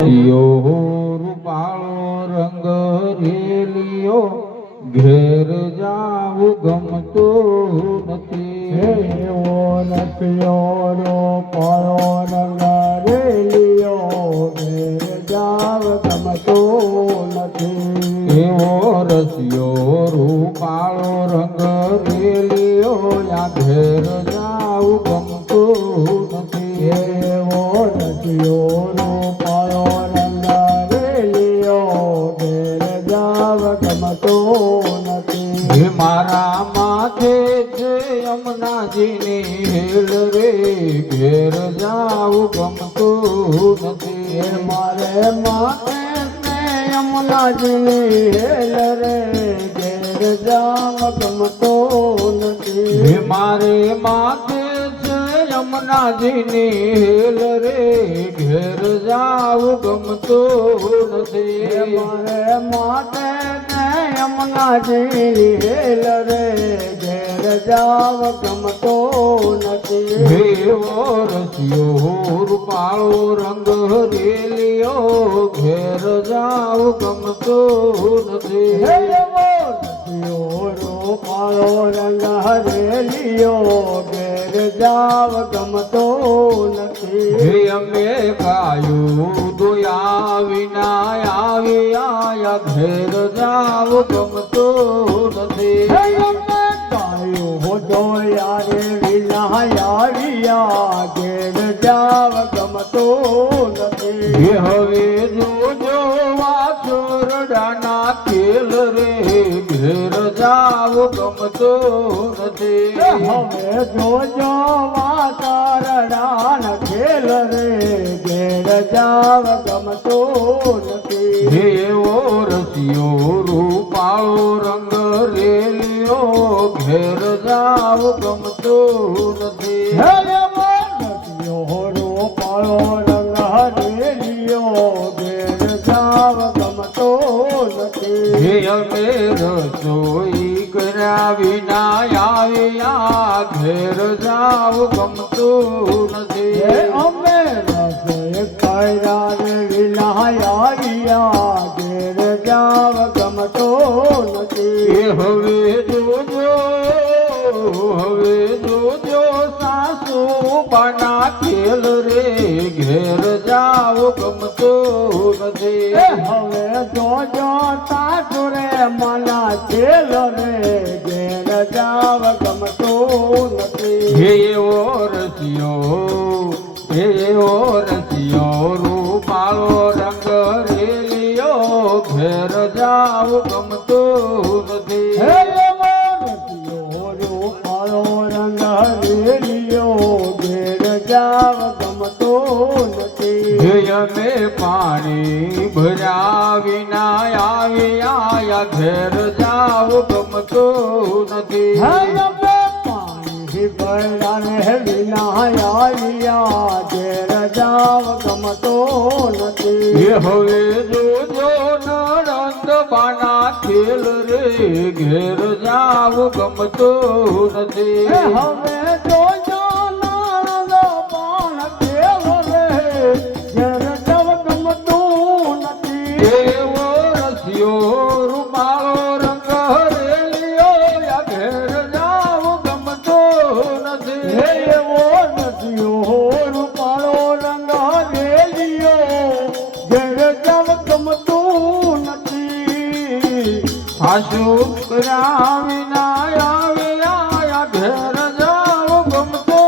રૂપાળો રંગ રેલિયો? ઘેર જાવું ગમતું નથી. એવો નથિયો રો પાયો રંગારેલિયો ઘેર જાવ ગમતો નથી એવો રસિયો રૂપાળો રંગ રેલિયો? યા ઘેર મારા માથે છે યમુનાજીની હેલ રે ઘેર જાવું ગમતું નથી. મારે માથે ને યમુનાજીની હેલ રે ઘેર જાવ ગમતું નથી. મારે માથે છે યમુનાજીની હેલ રે ઘેર જાવું ગમતું નથી. મારે માતે ને યમુનાજી હેલ રે ઘેર જાવ ગમતો નથી. હે રસિયો રૂપાળો રંગ રેલિયો ઘેર જાવ ગમતો નથી. હે એવો કાળો રંગ હરેલીઓ ઘેર જાવ ગમતો નથી અમે ગાયું દોયા વિના આવ્યા ઘેર જાવ ગમતો નથી. અમે ગાયો દોયા રે વિના આવ્યા ઘેર જાવ ગમતો નથી. હવે જોજો વાછોરડાના કેલ રે ઘેર જાવ ગમતું નથી. હવે જોજો વાતારડાન ખેલ રે ઘેર જાવ ગમતો નથી. એવો રસિયો રૂપાળો રંગ રેલિયો ઘેર જાવ ગમતું નથી. હે હે અમે રસોઈ કર્યા વિના આવ્યા ઘેર જાવ ગમતું હે નથી અમે રસોઈ કર્યા વિના આવ્યા ઘેર જાવ ગમતો નથી. હવે જોજો. બાના ખેલ રે ઘેર જાવ ગમતો નથી હવે જો જો તાજો રે માના ખેલ રે ઘેર જાવ ગમતો નથી હે એવો રસિયો હે એવો રસિયો રૂપાળો રંગ રેલિયો ઘેર જાવ ગમતો નથી જાવ ગમતો નથી. અમે પાણી ભર્યા વિના આવ્યા ઘેર જાવ ગમતું નથી. અમે પાણી ભરાને વિના આવ્યા ઘેર જાવ ગમતો નથી. હવે જોજો નરંદ બાના ખેલ રે ઘેર જાવ ગમતો નથી. હવે જોજો આશુ કર્યા વિના આવ્યા ઘેર જાવ ગમતો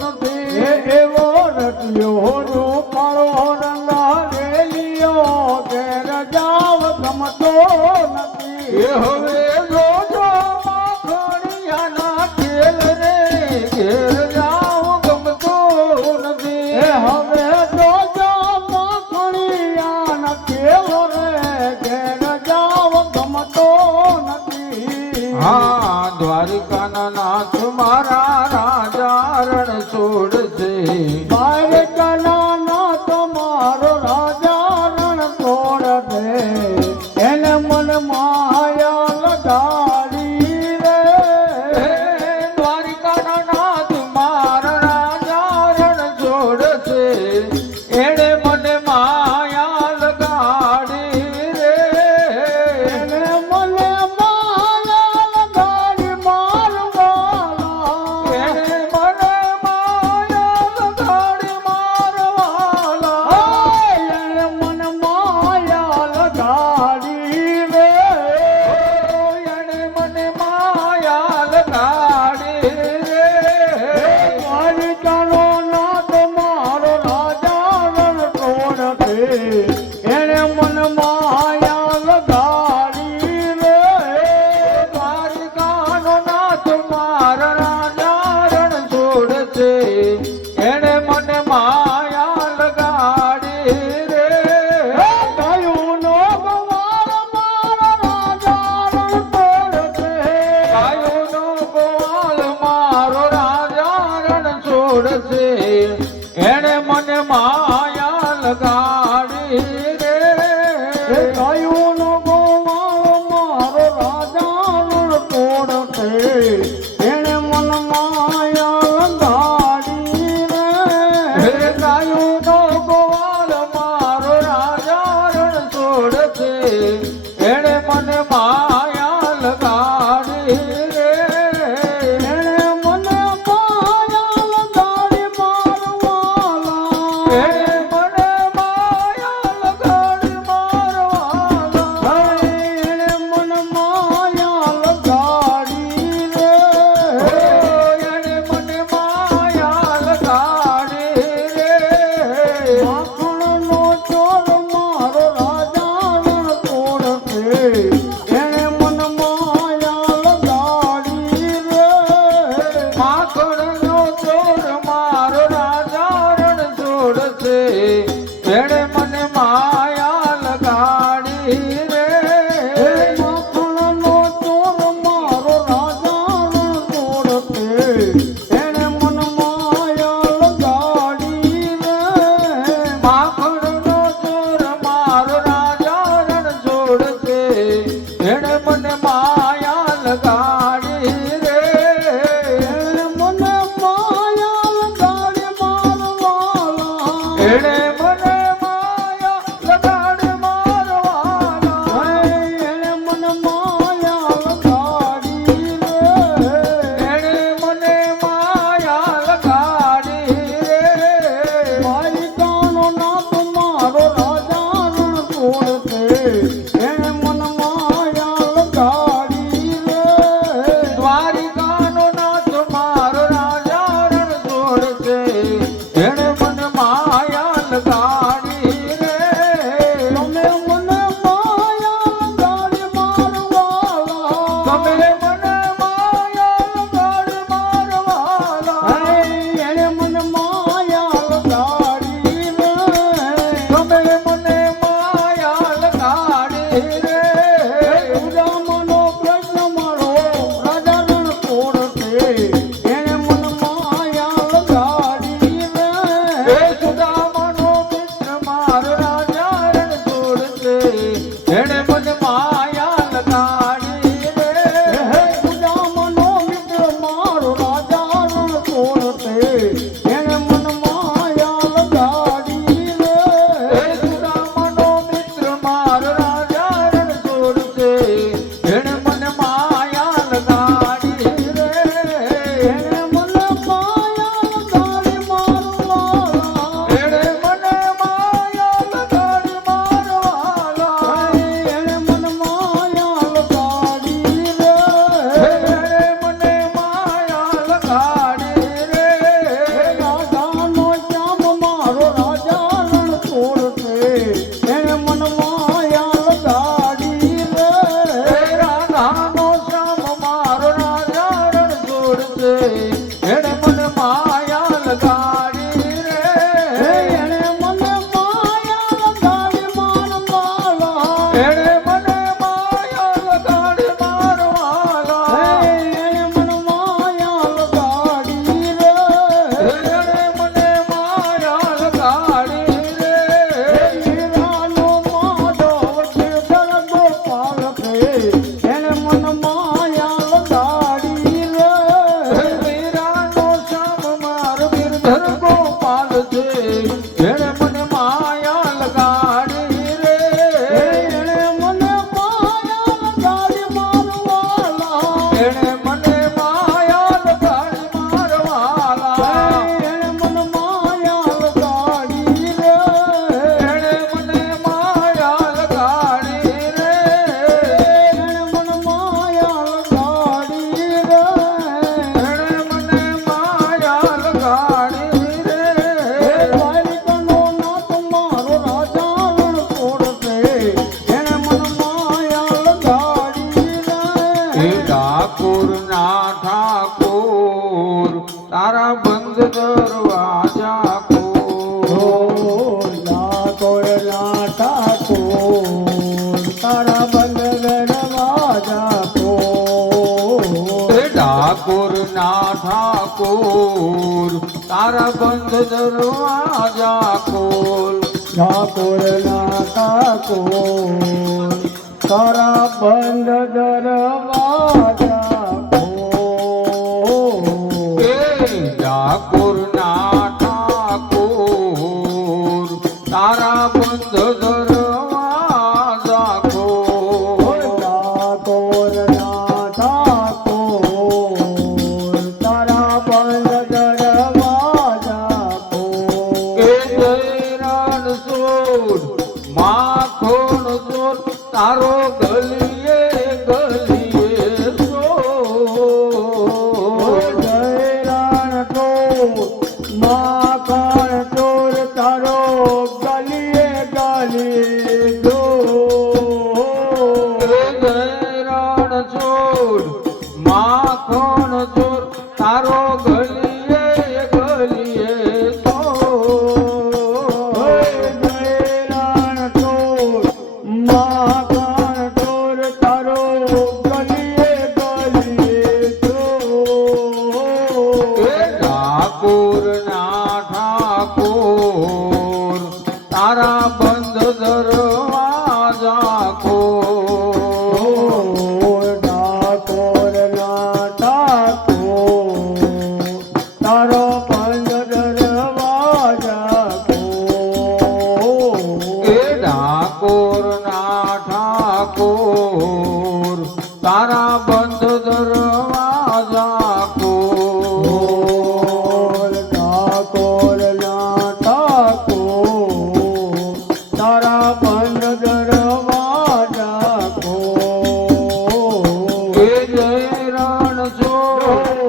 નથી એવો નદીઓ રૂપાળો રંગ હરેલિયો ઘેર જાવ, ગમતો નથી. હવે Mm-hmm. ઠાકોર તારા બંધ દરવાજા ખોલ. એ Senhor.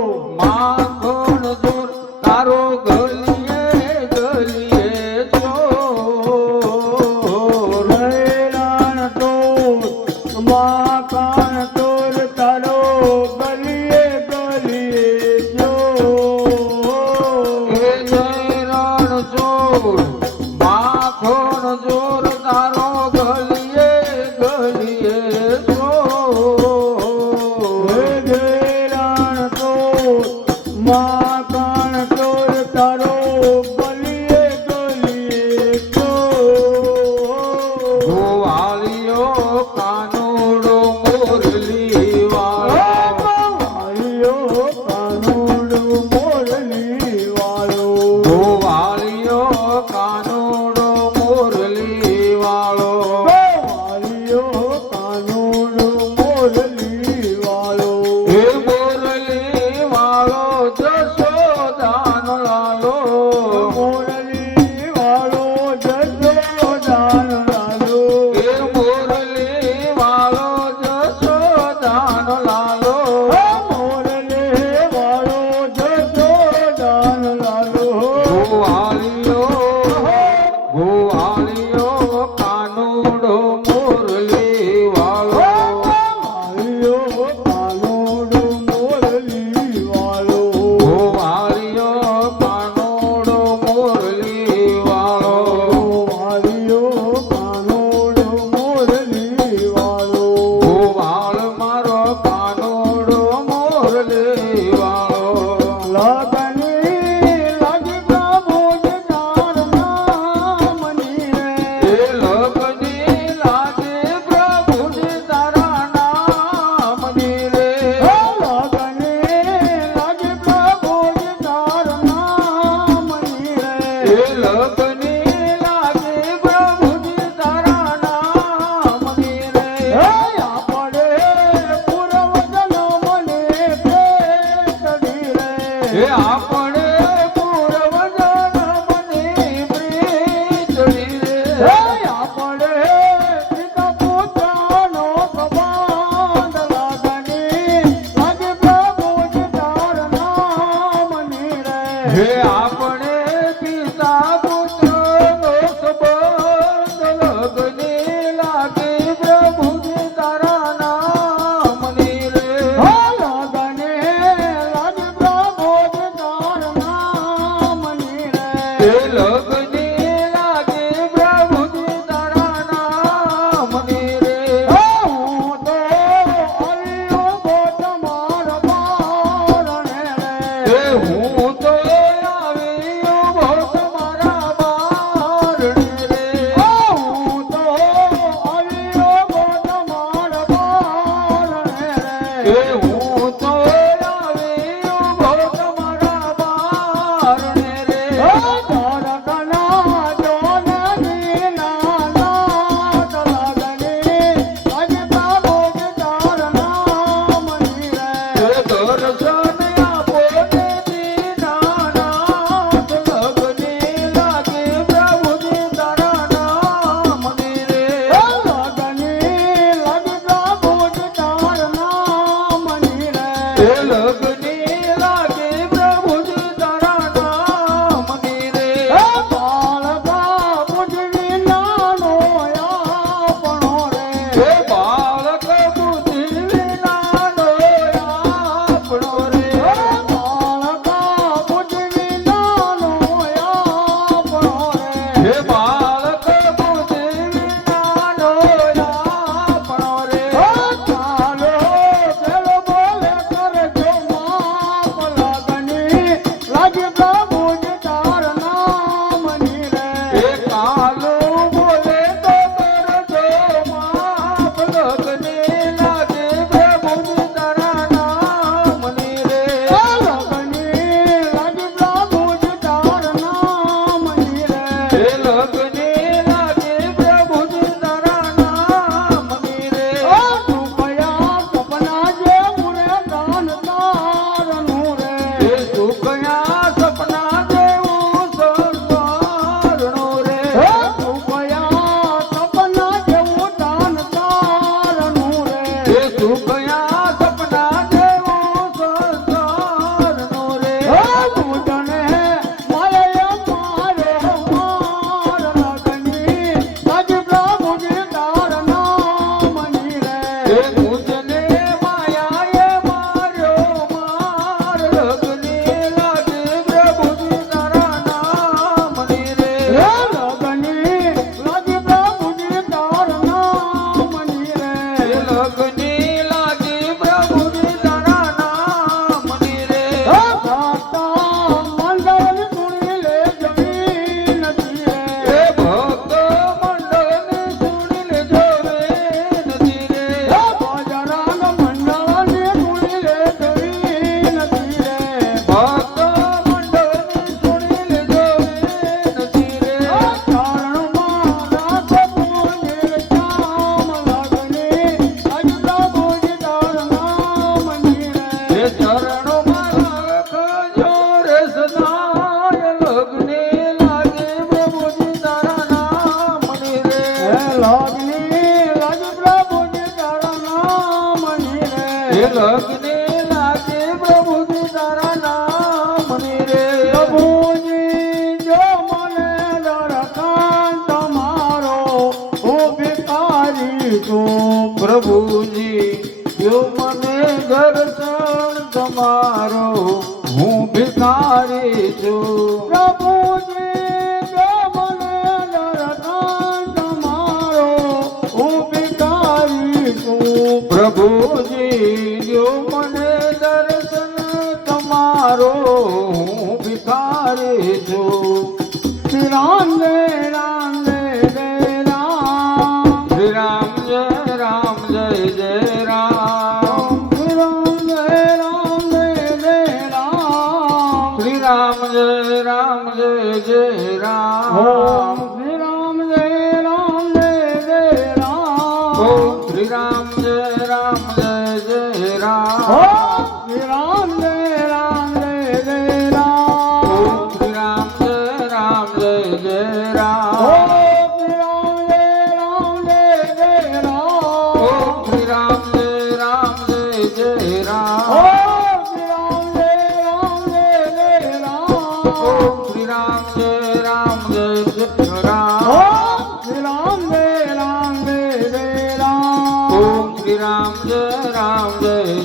Beautiful.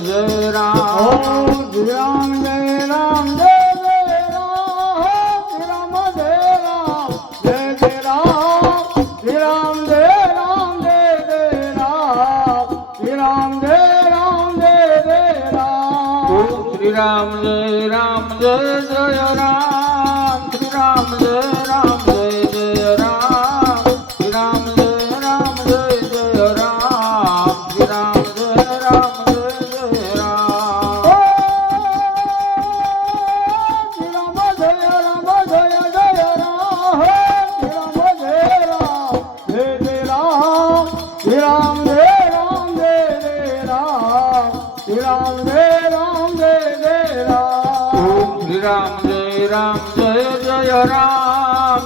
જય રામ જય રામ જય રામ. જય રામ જય રામ જય જય